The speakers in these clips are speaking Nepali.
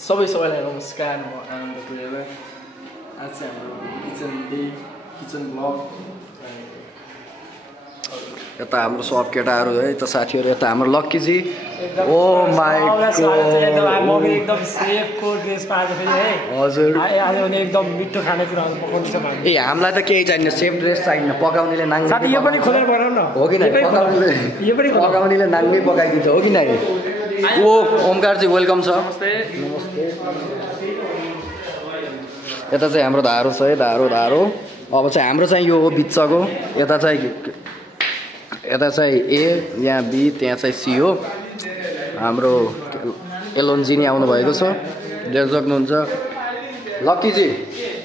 सबैलाई नमस्कार म आनन्द पुर्याला आज चाहिँ हाम्रो किचन ब्लग यता हाम्रो सब केटाहरू है त साथीहरू यता हाम्रो लक्कीजी ओ माय गॉड एकदम सेफको ड्रेस पाएको फेरि है हजुर आज भने एकदम मिठो खानेकुरा पकाउँछ भने ए हामीलाई त केही चाहिन्न सेफ ड्रेस चाहिन्न पकाउनेले नाङ्गे साथी यो पनि खोलेर बनाउन हो कि नाइ पकाउनेले नाङ्गे पकाइदिन्छ हो कि नाइ ओ ओमकारजी वेलकम छ नमस्ते यता चाहिँ हाम्रो धारो छ है धारो अब चाहिँ हाम्रो चाहिँ यो हो बिचको यता चाहिँ ए यहाँ बी त्यहाँ चाहिँ सी हो हाम्रो एलोनजी नि आउनु भएको छ देख्न सक्नुहुन्छ लक्कीजी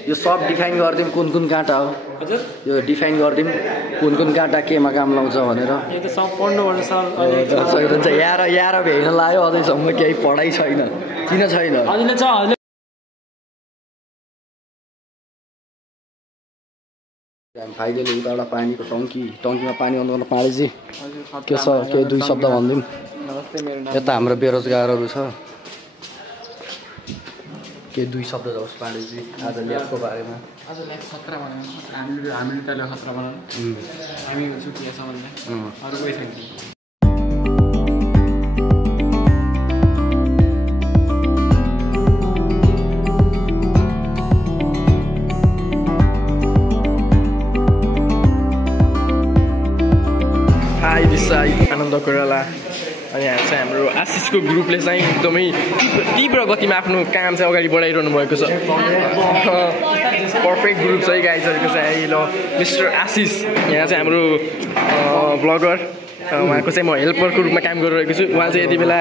यो सब डिफाइन गरिदिउँ कुन काँटा हो हजुर यो डिफाइन गरिदिउँ कुन काँटा केमा काम लाउँछ भनेर यो त सब पढ्नुपर्छ सर यार भेट्न लाग्यो अझैसम्म केही पढाइ छैन किन छैन अहिले छ फाइनली उताबाट पानीको टङ्कीमा पानी आउनु गर्न पाडेजी के छ केही दुई शब्द भनिदिउँ यता हाम्रो बेरोजगारहरू छ केही दुई शब्द जाओस् पाडेजी आज ल्याबको बारेमा आज ल्याब खतरा बनायो हामीले त ल्याब खतरा बनायो हामी छुट्टी छ भन्ने अरू कोही छैन आनन्द कोइराला अनि यहाँ चाहिँ हाम्रो आशिषको ग्रुपले चाहिँ एकदमै तीव्र गतिमा आफ्नो काम चाहिँ अगाडि बढाइरहनु भएको छ पर्फेक्ट ग्रुप चाहिँ गाइजहरूको चाहिँ ल मिस्टर आशिष यहाँ चाहिँ हाम्रो ब्लगर उहाँको चाहिँ म हेल्परको रूपमा काम गरिरहेको छु उहाँ चाहिँ यति बेला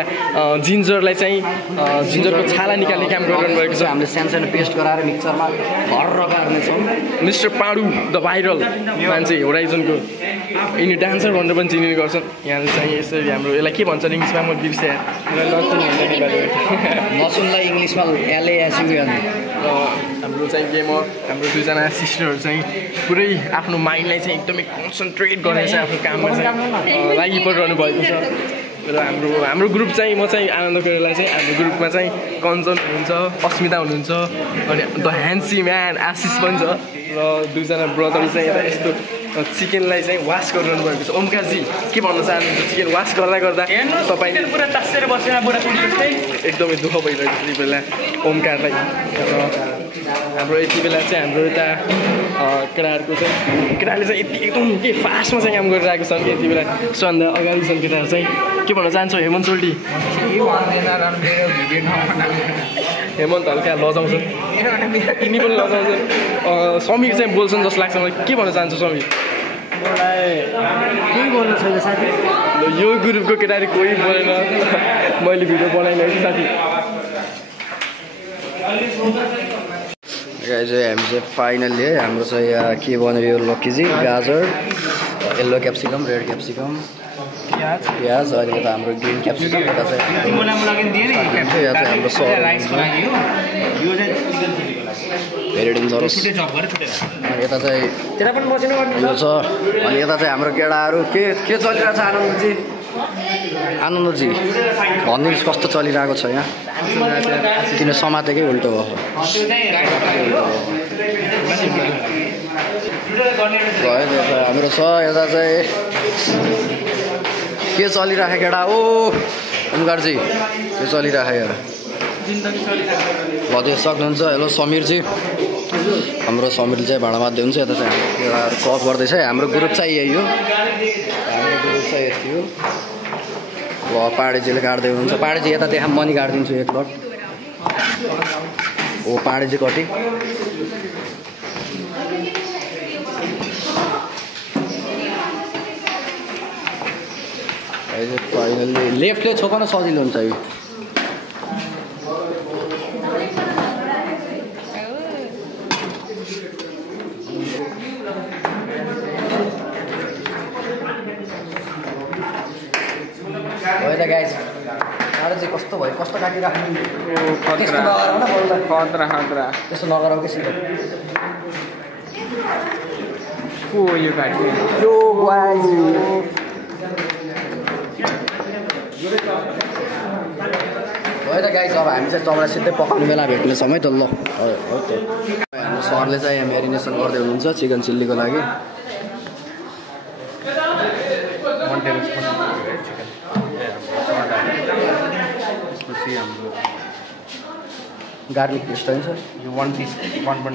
जिन्जरलाई चाहिँ जिन्जरको छाला निकाल्ने काम गरिरहनु भएको छ हामीले सानो पेस्ट गराएर मिक्सरमा घर गर्नेछौँ मिस्टर पाडु द भाइरल मान्छे होराइजनको यिनी डान्सर भनेर पनि चिनिने गर्छन् यहाँ चाहिँ यसरी हाम्रो यसलाई के भन्छ इङ्ग्लिसमा म बिर्सेँ नसुनलाई इङ्ग्लिसमा LASUN हाम्रो चाहिँ गेमर हाम्रो दुईजना सिस्टरहरू चाहिँ पुरै आफ्नो माइन्डलाई चाहिँ एकदमै कन्सन्ट्रेट गरेर चाहिँ आफ्नो काममा चाहिँ लागि परिरहनु भएको छ र हाम्रो ग्रुप चाहिँ म चाहिँ आनन्द कोइराला चाहिँ हाम्रो ग्रुपमा चाहिँ कञ्चन हुनुहुन्छ अस्मिता हुनुहुन्छ अनि द ह्यान्सी म्यान आशिष पनि छ र दुईजना ब्रदर चाहिँ यता यस्तो चिकनलाई चाहिँ वास गरिरहनु भएको छ ओमकारजी के भन्न चाहनुहुन्छ चिकन वास गर्दा तपाईँ पुरा टाँसेर बसेर एकदमै दुःख भइरहेको छ यति बेला ओमकारलाई हाम्रो यति बेला चाहिँ हाम्रो यता केटाहरूको चाहिँ केटाहरूले चाहिँ एकदम के फास्टमा चाहिँ काम गरिरहेको छन् यति बेला सबभन्दा अगाडि छन् केटाहरू चाहिँ के भन्न चाहन्छौ हेमन्त सोल्टी हेमन्त हल्का लजाउँछ यिनी पनि लजाउँछ समीर चाहिँ बोल्छन् जस्तो लाग्छ मलाई के भन्न चाहन्छु समीर यो ग्रुपको केटाहरू कोही बोलेन मैले भिडियो बनाइरहेको साथी हामी चाहिँ फाइनली है हाम्रो चाहिँ यहाँ के भन्यो यो लक्कीजी गाजर येल्लो क्याप्सिकम रेड क्याप्सिकम प्याज अनि यता हाम्रो ग्रिन क्याप्सिकम यता चाहिँ हाम्रो भेरी डेन्जरस अनि यता चाहिँ यो छ अनि यता चाहिँ हाम्रो केटाहरू के चलिरहेको छ आनन्दजी भनिदिनुहोस् कस्तो चलिरहेको छ यहाँ किन समातेकै उल्टो हो हाम्रो छ यता चाहिँ के चलिरहेको केटा ओ ओमकारजी के चलिरहेको यहाँ भनिदिनु सक्नुहुन्छ हेलो समीरजी हाम्रो समीरले चाहिँ भाँडा मात्दै हुन्छ यता चाहिँ केटाहरू कप गर्दैछ हाम्रो ग्रुप चाहिँ यही हो हाम्रो ग्रुप चाहिँ यति हो ल पाडेजीले काट्दै हुनुहुन्छ पाडेजी यता देखा मनी काटिदिन्छु एक लट ओ पाडेजी कति फाइनली लेफ्टले छोकन सजिलो हुन्छ यो गाइस आएर चाहिँ कस्तो भयो कस्तो काटिराख्नु त्यस्तो नगराउ कि सिधै यो काट्यो यो गाइस है त गाइस अब हामी चाहिँ तपाईँलाई सिधै पकाउने बेला भेट्नेछौँ है त ल है त हाम्रो सरले चाहिँ यहाँ मेरिनेसन गर्दै हुनुहुन्छ चिकन चिल्लीको लागि हाम्रो गार्लिक पेस्ट होइन सर यो 1 टीस्पुन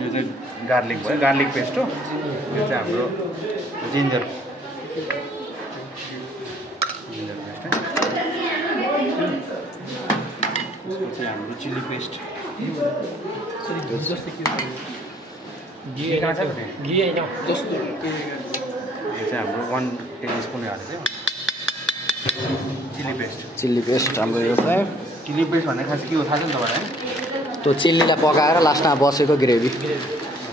यो चाहिँ गार्लिक भयो गार्लिक पेस्ट हो यो चाहिँ हाम्रो जिन्जर पेस्ट चाहिँ हाम्रो चिल्ली पेस्ट यो चाहिँ हाम्रो 1 टेबलस्पुन हाल्यो चिल्ली पेस्ट हाम्रो यो चाहिँ चिल्ली पेस्ट भन्ने खास के हो थाहा छ नि तपाईँलाई त्यो चिल्लीलाई पकाएर लास्टमा बसेको ग्रेभी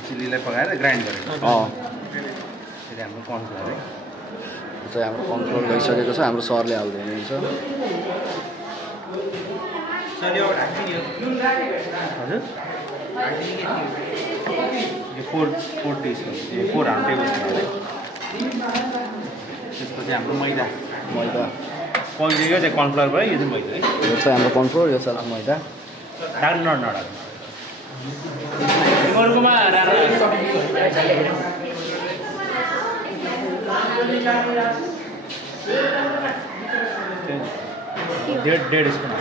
चिल्लीलाई पकाएर ग्राइन्ड गरेको फेरि हाम्रो कर्नफ्लोर है यो चाहिँ हाम्रो कन्ट्रोल भइसकेको छ हाम्रो सरले हाल्दै हुनुहुन्छ हजुर यो 4 टीस्पुन 4 टेबलस्पुन त्यसपछि हाम्रो मैदा यो चाहिँ कर्नफ्लोर भयो यो चाहिँ मैदा है यो चाहिँ हाम्रो कर्नफ्लोर यो चाहिँ मैदा डेढ़ स्पून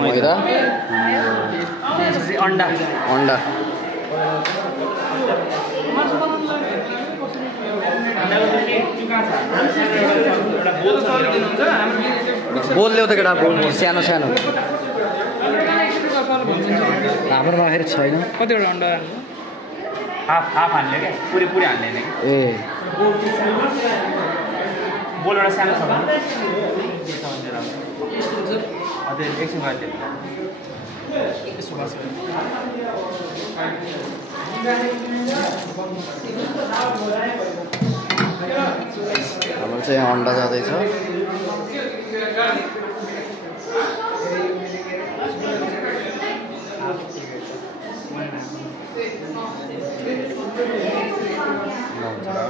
मैदा अंडा बोल ल्याउ त केटा बोल सानो हाम्रोमा फेरि छैन कतिवटा अन्डा हाफ हाल्ने क्या पुरै हाल्ने ए बोल एउटा सानो छ भने एकछिन हाम्रो चाहिँ यहाँ अन्डा जाँदैछ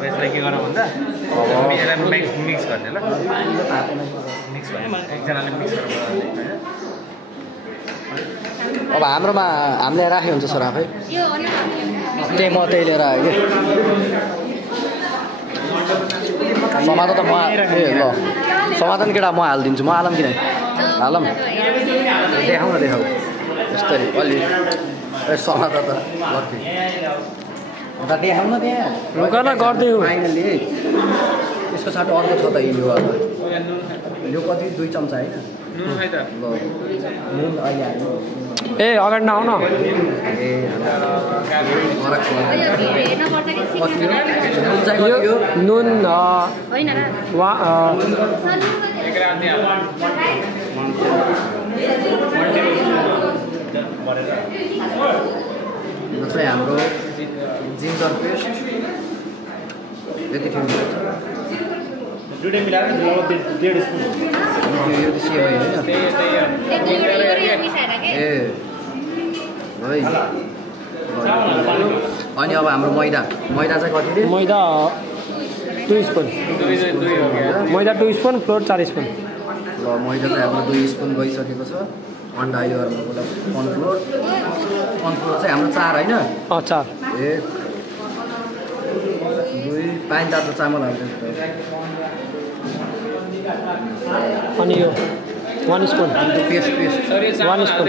यसलाई के गरौँ भन्दा मिक्स गर्ने ल मिक्स गर्ने एकजनाले मिक्स गरेर अब हाम्रोमा हामीले राखे हुन्छ सर आफै त्यही म त्यही लिएर आयो कि समाधान त म ए ल समाधान केटा म हालिदिन्छु म हालौँ किन हालौँ देखाउन यस्तै अलि ए समाधान त लक्की अन्त देखाउन त्यहाँ रुका न गर्दै हो फाइनली यसको साथ अर्को छ त यो कति 2 चम्चा होइन नुन खै त ल नुन अहिले हाल्नु ए अगाडि नआउ न यो नुन चाहिँ हाम्रो जिन्जर पेस्ट यति ठिक दुईटै मिलाएर 1.5 स्पुन यो त सेवा होइन ए है अनि अब हाम्रो मैदा चाहिँ कति रे मैदा 2 स्पुन मैदा 2 स्पुन फ्लोर 4 स्पुन ल मैदा चाहिँ हाम्रो 2 स्पुन गइसकेको छ अन्डा यो कर्नफ्लोर चाहिँ हाम्रो 4 होइन 4 ए 2 5 तातो चामल हाल्छ अनि यो 1 स्पुन पेस्ट 1 स्पुन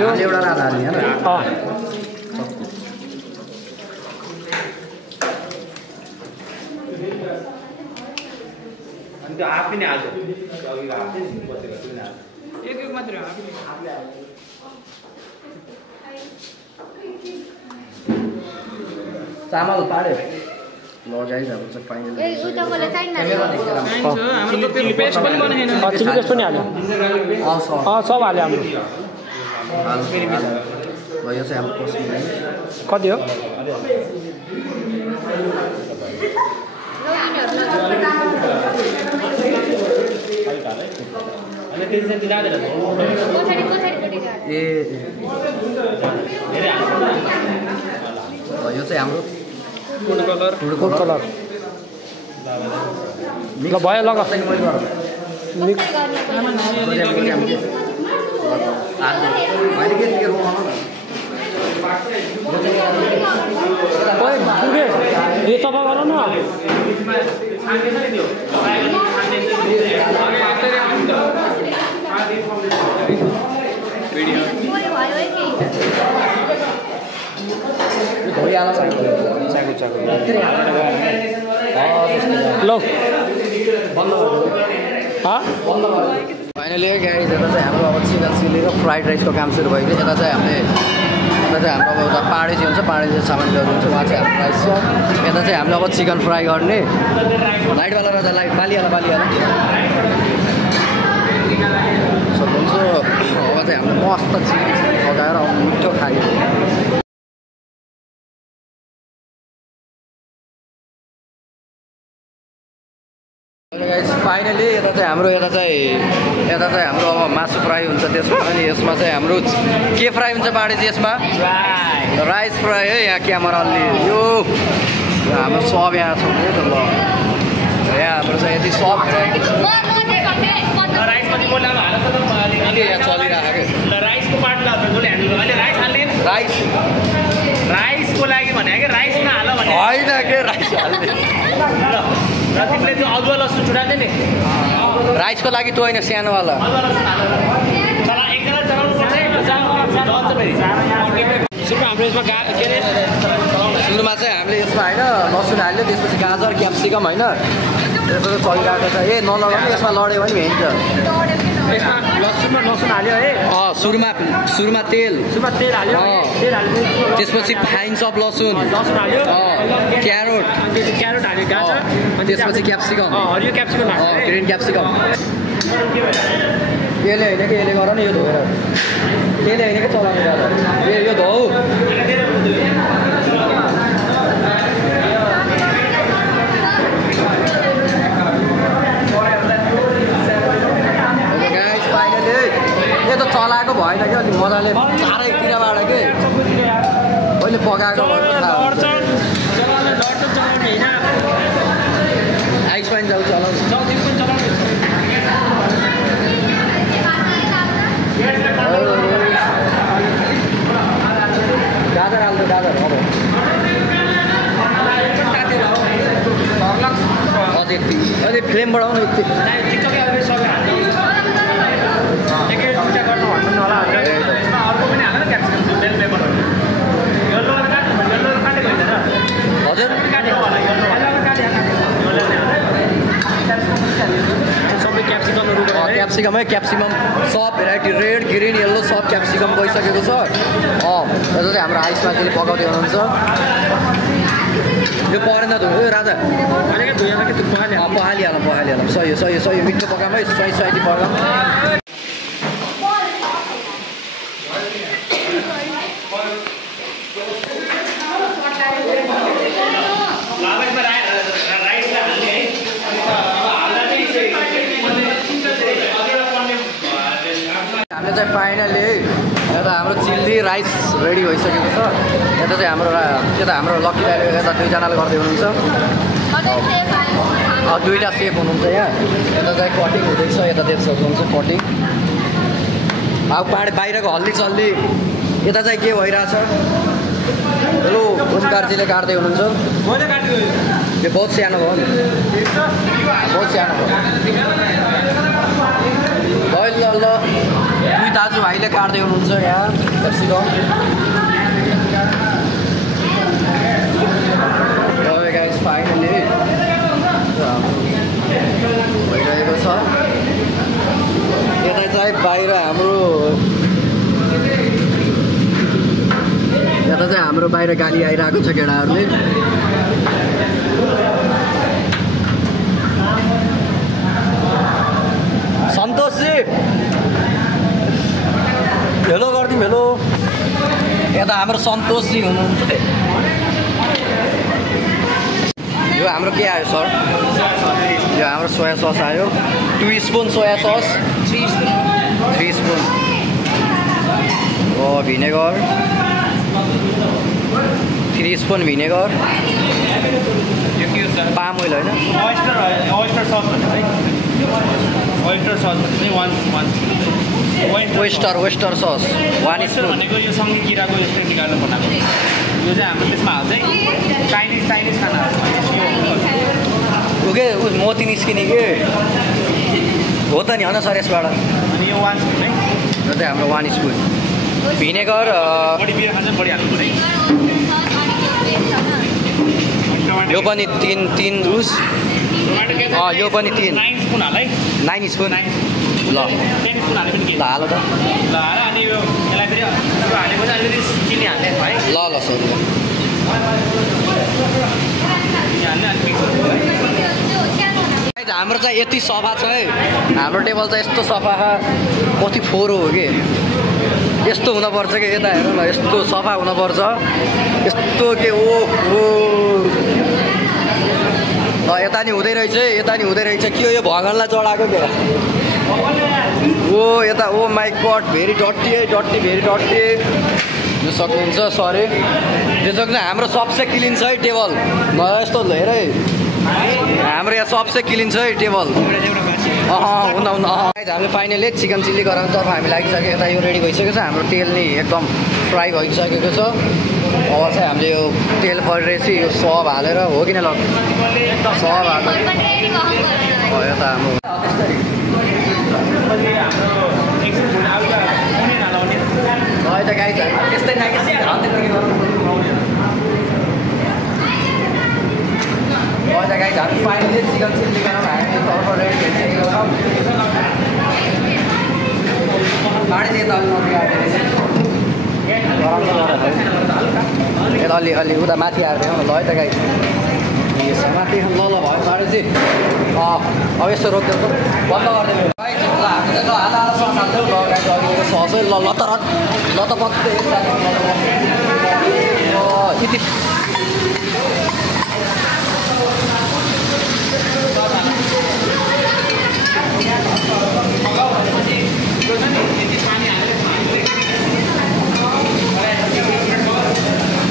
यो एउटा रात हाल्ने हैन अन्त आफै नै हाल्छ एक मात्र चामल पाड्यो ल गाइस हाम्रो चाहिँ फाइनली हाम्रो त चिल्ली पेस्ट पनि बनाएन चिल्ली पेस्ट पनि हाल्यो सब हाल्यो हाम्रो ल यो चाहिँ हाम्रो कस्मिक कति हो ए यो चाहिँ हाम्रो फुड कलर ल भयो लग मिक्स यो सफा गर न ल फाइनली गाइज यता चाहिँ हाम्रो अब चिकन चिल्ली र फ्राइड राइसको काम सुरु भयो कि यता चाहिँ हाम्रो अब एउटा पाडेजी हुन्छ पाडेजी सामान ल्याउनु हुन्छ उहाँ चाहिँ हाम्रो राइस छ यता चाहिँ हामीले अब चिकन फ्राई गर्ने लाइटवाला राजा लाइट बालिहाल सक्नुहुन्छ अब चाहिँ हामीले मस्त चिकन पकाएर मिठो खायो फाइनली यता चाहिँ हाम्रो अब मासु फ्राई हुन्छ त्यसमा अनि यसमा चाहिँ हाम्रो के फ्राई हुन्छ बाँडेजी यसमा राइस फ्राई है यहाँ क्यामेरा अलि यो हाम्रो सब यहाँ छ नि त ल यहाँ हाम्रो चाहिँ यति सब यहाँ चलिरहेको राइसको लागि भने कि राइस नहाल भने होइन के राइस हाल्ने र तिमीले त्यो अदुवा लसुन छुटाउँदै नि राइसको लागि त होइन सानोवाला सुरुमा चाहिँ हामीले यसमा होइन लसुन हाल्यो त्यसपछि गाजर क्याप्सिकम होइन त्यसपछि चलिरहेको छ ए नलगाउने यसमा लड्यो भने हिँड्छ लसुन हाल्यो है सुरुमा तेल हाल्यो त्यसपछि फाइन चप लसुन हाल्यो क्यारोट हाल्यो गाजर त्यसपछि क्याप्सिकम हरियो क्याप्सिकम ग्रिन क्याप्सिकम यसले होइन कि यसले गर न यो धोएर त्यसले होइन कि चलाउनु ए यो धो यो त चलाएको भएन कि अलिक मजाले चारैतिरबाट के अहिले पकाएको आइस पानी जाऊ चलाउँछ गाजर हाल्नु गाजर अब अझै फ्लेम बढाउनु यति हजुर क्याप्सिकम है क्याप्सिकम सब भेराइटी रेड ग्रिन येल्लो सब क्याप्सिकम गइसकेको छ यो चाहिँ हाम्रो आइसमा त्यसले पकाउँदै हुनुहुन्छ यो परेन त हो राजा पहालिहालौँ सही मिठो पकाऊँ है सही पकाऊँ हामीले चाहिँ फाइनली यता हाम्रो चिल्ली राइस रेडी भइसकेको छ यता चाहिँ हाम्रो लक्की दाइले यता दुईजनाले गर्दै हुनुहुन्छ दुईवटा सेफ हुनुहुन्छ यहाँ यता चाहिँ कटिङ हुँदैछ यता देख्न सक्नुहुन्छ कटिङ अब बाहिरको हल्दी चल्दी यता चाहिँ के भइरहेछ हेलो ओमकारजीले काट्दै हुनुहुन्छ यो बहुत सानो भयो नि बहुत सानो भयो ल दुई दाजुभाइले काट्दै हुनुहुन्छ यहाँ क्याप्सिकम गाइस फाइनली भइरहेको छ यता चाहिँ बाहिर हाम्रो बाहिर गाली आइरहेको छ केटाहरूले सन्तोषजी हेलो गरिदिउँ हेलो यता हाम्रो सन्तोषजी हुनुहुन्छ यो हाम्रो के आयो सर यो हाम्रो सोया सस आयो 2 spoon soya sauce 3 spoon vinegar 3 spoon vinegar palm oil होइन ओइस्टर सस भन्ने है ओइस्टर सस भन्ने वेस्टर सस 1 स्पुन भनेको यो सँगै किराको यस्तो निकाल्नु बनाएको यो चाहिँ हाम्रो त्यसमा हाल्छ चाइनिज खाना ओके मोती निस्किने के हो त नि होइन सर यसबाट अनि यो 1 स्पुन है यो चाहिँ हाम्रो 1 स्पुन भिनेगर बडी बियर खान्छ बडी हाल्नु पर्यो यो पनि 3 उस यो पनि 3 9 स्पुन हाल है 9 स्पुन ल 10 स्पुन हाले पनि के ल हाल त ल हाल अनि यो यसलाई फेरि हालेपछि अलिकति चिनी हाल्ने है ल सर हाम्रो चाहिँ यति सफा छ है हाम्रो टेबल चाहिँ यस्तो सफा कति फोहोर हो कि यस्तो हुनुपर्छ कि यता हेर न यस्तो सफा हुनुपर्छ यस्तो के ओ यता नि हुँदै रहेछ के हो यो भगवानलाई चढाएको के यता माई गड भेरी डट्टी भेरी डट्टी यो सक्नुहुन्छ सरी त्यसो चाहिँ हाम्रो सबसे क्लिन छ है टेबल न यस्तो हेरै हाम्रो यहाँ सबसे क्लिन छ है टेबल हुँदा हामीले फाइनली चिकन चिल्ली गराउनु तर्फ हामी लागिसक्यो यता यो रेडी भइसकेको छ हाम्रो तेल नि एकदम फ्राई भइसकेको छ अब चाहिँ हामीले यो तेल परिरहेछ यो सब हालेर हो किन ल सब हालेर यता हाम्रो त गाई त्यस्तै गाई हामी फाइनली चिकन चिल्ली बनाउन हामी तर्फ रेडी भइसकेको छ पानी चाहिँ यता अलि उता माथि आएर ल है त गाई यसो माथि ल भयो पानी चाहिँ अब यस्तो रोकिदिएको बन्द गरिदिनु हामी चाहिँ आधा सस हाल्थ्यौँ ल गाई अलिकति ससै ल त पत्तै यति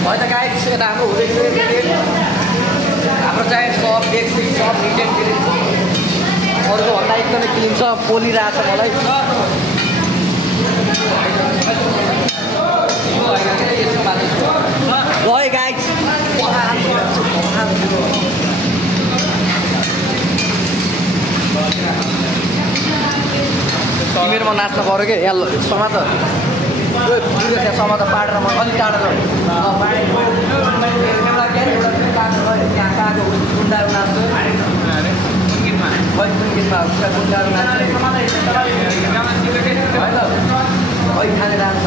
होइन गाई यता हाम्रो हुँदैछ हाम्रो चाहिँ सब बेडसिट सब निट एन्ड क्लिन अरूको भन्दा एकदमै क्लिन छ पोलिरहेको छ मलाई गए गाई तिमीहरूमा नाच्नु पऱ्यो कि यहाँ समात समात पाडेर म अलिक टाढो त्यहाँ गुन्डाहरू नाच्छु गीतमा गुन्डाहरू नाच्छ खाने डान्स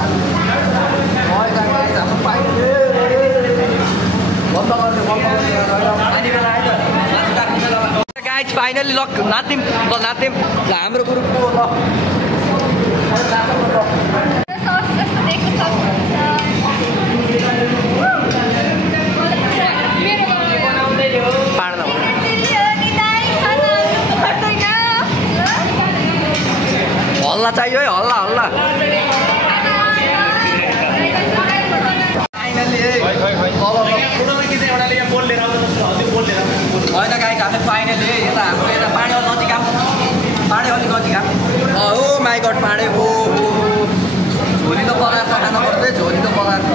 गाइज फाइनली ल नाच्यौँ हाम्रो ग्रुपको ल हल्ला चाहियो है हल्ला होइन गाई हामीले फाइनली यता हाम्रो यता पाँडे अलिक नजिक हो माई गड पाँडे हो झोलीको पदार्थ खानु पर्छ झोलीको पदार्थ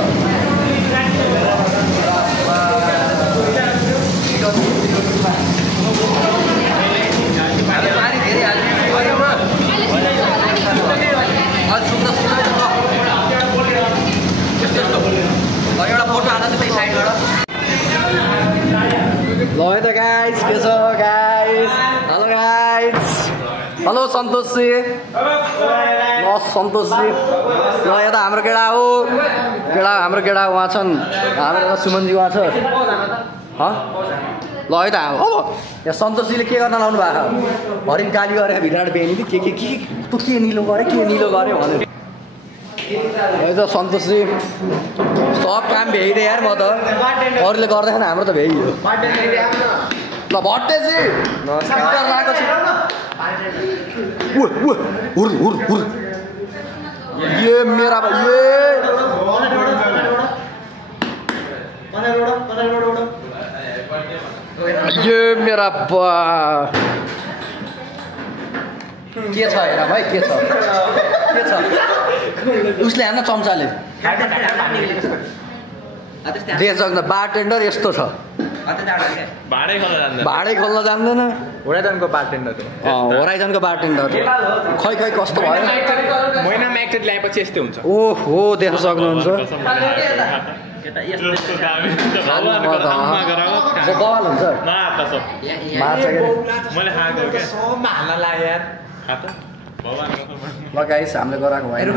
पानी धेरै हाल्नु एउटा फोटो हाल्नु त्यही साइडबाट ल है त गाइज के छ गाइज हेलो गाइज हेलो सन्तोषजी ल सन्तोषजी ल यता हाम्रो केटा हो हाम्रो केटा उहाँ छन् हाम्रो यता सुमनजी उहाँ छ ल है त अब यहाँ सन्तोषजीले के गर्न लाउनु भएको हरिण गाली गरेर भित्रबाट बेनी के तँ के निलो गऱ्यो भन्यो है त सन्तोषजी सब काम भ्याइदिएँ यार म त अरूले गर्दैन हाम्रो त भ्याइयो ल भट्टेजी स्पिकर लगाएको छु ये मेरा ये मेरा के छ हेर भाइ के छ उसले हेर्न चम्चाले देश जग्न बारटेन्डर यस्तो छ भाडै खोल्न जान्दैन होराइजनको बारटेन्डर होराइजनको बारटेन्डर खै खै कस्तो भयो महिनामा एकचोटि ल्याएपछि यस्तै हुन्छ ओहो देख्न सक्नुहुन्छ बवाल हुन्छ ल गाइस हामीले गराएको भएन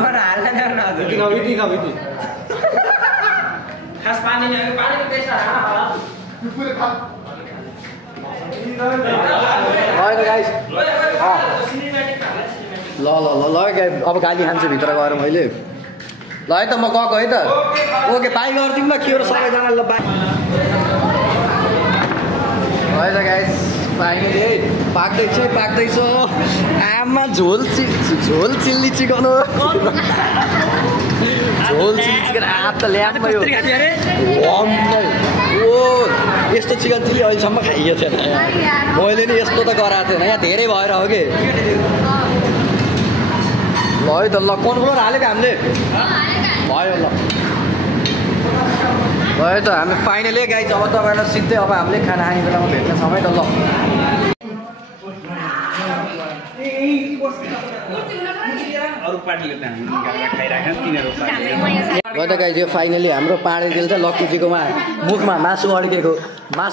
ल अब गाली खान्छु भित्र गएर मैले ल है त म गएको है त ओके बाई गरिदिउँ न के हो सबैजनाले ल बाई है त गाइस फाइनली पाक्दैछ आमा झोल चिल्ली चिकन हो झोल चिल्ली चिकन आँप त ल्याएको यो ओ यस्तो चिकन चिल्ली अहिलेसम्म खाइएको थिएन मैले नि यस्तो त गराएको थिएन यहाँ धेरै भएर हो कि ल है त ल कर्नफ्लोर हालेको हामीले भयो ल है त हामी फाइनली गाइस अब तपाईँलाई सिधै अब हामीले खाना खाने बेलामा भेट्ने समय त ल गएर गाइस यो फाइनली हाम्रो पाडे तेल चाहिँ लक्कीजीकोमा मुखमा मासु अड्केको भने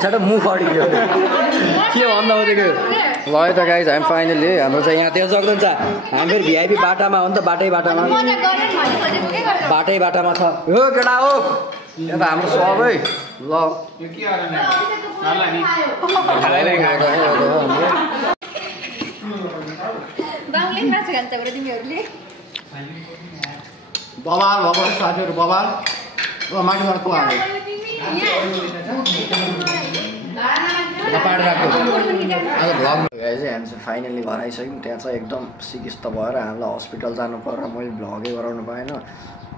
छ त मुख अड्क्यो के भन्दा हुँदैको ल है त गाइस हामी फाइनली हाम्रो चाहिँ यहाँ तेल सक्नुहुन्छ हामी फेरि भिआइपी बाटामा हो नि त बाटै बाटामा छ हो केटा हो यहाँ त हाम्रो सबै ल बबाल भएको साथीहरू बबाल माथि को हाल्यो आज भ्लग चाहिँ हामी चाहिँ फाइनली घर आइसक्यौँ त्यहाँ चाहिँ एकदम सिकिस्त भएर हामीलाई हस्पिटल जानु पर्यो मैले भ्लगै गराउनु पाएन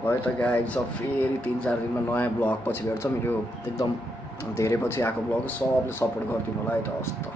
भयो त गाइस फेरि 3-4 दिनमा नयाँ भ्लग पछि भेट्छौँ यो एकदम धेरै पछि आएको भ्लग सबले सपोर्ट गरिदिनु होला है त हस् त